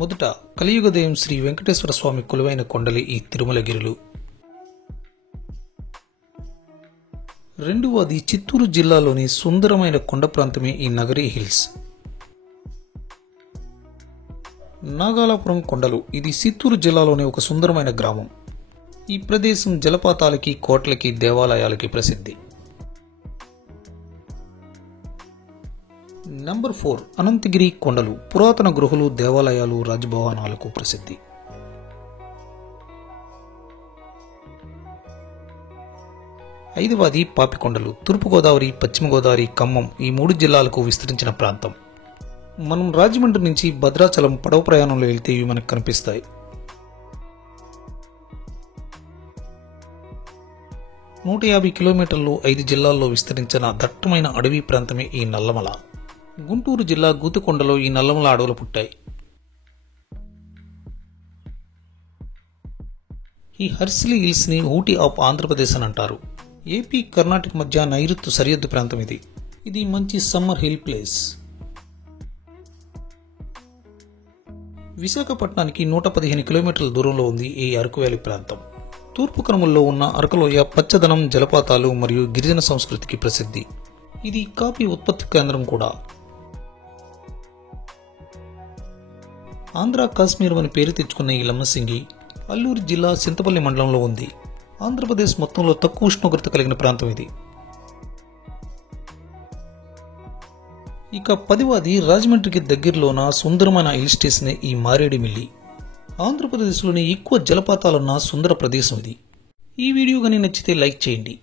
మొదట కలియుగదయం శ్రీ వెంకటేశ్వర స్వామి కొలువైన కొండలే ఈ తిరుమలగిరులు. రెండవది చిత్తూరు జిల్లాలోని సుందరమైన కొండ ప్రాంతమే ఈ నగరి హిల్స్. నాగాలాపురం కొండలు ఇది చిత్తూరు జిల్లాలోని ఒక సుందరమైన గ్రామం. ఈ ప్రదేశం జలపాతాలకి, కోటలకి, దేవాలయాలకి ప్రసిద్ధి. నంబర్ 4 అనంతగిరి కొండలు పురాతన గృహలు, దేవాలయాలు, రాజభవనాలకు ప్రసిద్ధి. ఐదవది పాపికొండలు తూర్పుగోదావరి, పశ్చిమ గోదావరి, ఖమ్మం ఈ 3 జిల్లాలకు విస్తరించిన ప్రాంతం. మనం రాజమండ్రి నుంచి భద్రాచలం పడవ ప్రయాణంలో వెళ్తే ఇవి మనకు కనిపిస్తాయి. నూట 150 కిలోమీటర్లు 5 జిల్లాల్లో విస్తరించిన దట్టమైన అడవి ప్రాంతమే ఈ నల్లమల. గుంటూరు జిల్లా గూతుకొండలో ఈ నల్లమల అడవులు పుట్టాయి. ఈ హర్సిలీ హిల్స్ ని ఊటీ ఆఫ్ ఆంధ్రప్రదేశ్ అని అంటారు. ఏపీ, కర్ణాటక మధ్య నైరుత్తు సరిహద్దు ప్రాంతం ఇది. ఇది మంచి సమ్మర్ హిల్ ప్లేస్. విశాఖపట్నానికి 115 కిలోమీటర్ల దూరంలో ఉంది ఈ అరకు వ్యాలీ ప్రాంతం. తూర్పు కనుమల్లో ఉన్న అరకులోయ పచ్చదనం, జలపాతాలు మరియు గిరిజన సంస్కృతికి ప్రసిద్ధి. ఇది కాఫీ ఉత్పత్తి కేంద్రం కూడా. ఆంధ్ర కాశ్మీర్ అని పేరు తెచ్చుకున్న ఈ లంబసింగి అల్లూరు జిల్లా చింతపల్లి మండలంలో ఉంది. ఆంధ్రప్రదేశ్ మొత్తంలో తక్కువ ఉష్ణోగ్రత కలిగిన ప్రాంతం ఇది. ఇక 10వది రాజమండ్రికి దగ్గరలోన సుందరమైన హిల్ స్టేషన్ ఈ మారేడుమిల్లి. ఆంధ్రప్రదేశ్లోని ఎక్కువ జలపాతాలున్న సుందర ప్రదేశం ఇది. ఈ వీడియో కానీ నచ్చితే లైక్ చేయండి.